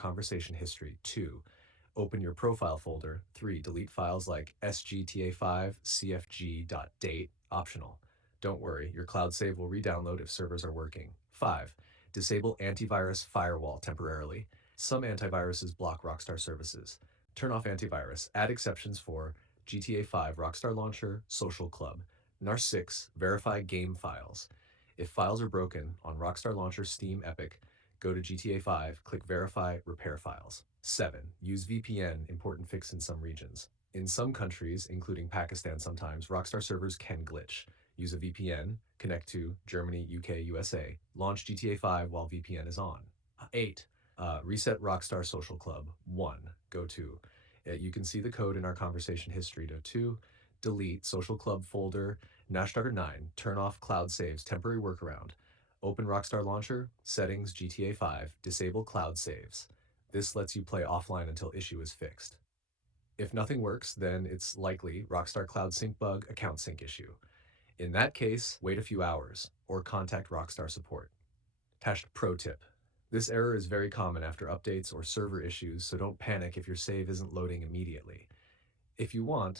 conversation history. 2. Open your profile folder. 3. Delete files like sgta5 cfg.date, optional. Don't worry, your cloud save will re-download if servers are working. 5. Disable antivirus firewall temporarily. Some antiviruses block Rockstar services. Turn off antivirus. Add exceptions for GTA 5 Rockstar Launcher, Social Club. NAR 6, verify game files. If files are broken on Rockstar Launcher, Steam, Epic, go to GTA 5, click Verify, Repair Files. 7. Use VPN, important fix in some regions. In some countries, including Pakistan sometimes, Rockstar servers can glitch. Use a VPN, connect to Germany, UK, USA. Launch GTA 5 while VPN is on. 8. Reset Rockstar Social Club. 1. Go to. You can see the code in our conversation history. 2. Delete Social Club folder. Nashdugger 9. Turn off cloud saves. Temporary workaround. Open Rockstar Launcher. Settings GTA 5. Disable cloud saves. This lets you play offline until issue is fixed. If nothing works, then it's likely Rockstar Cloud Sync bug, account sync issue. In that case, wait a few hours or contact Rockstar support. Pro tip. This error is very common after updates or server issues, so don't panic if your save isn't loading immediately. If you want,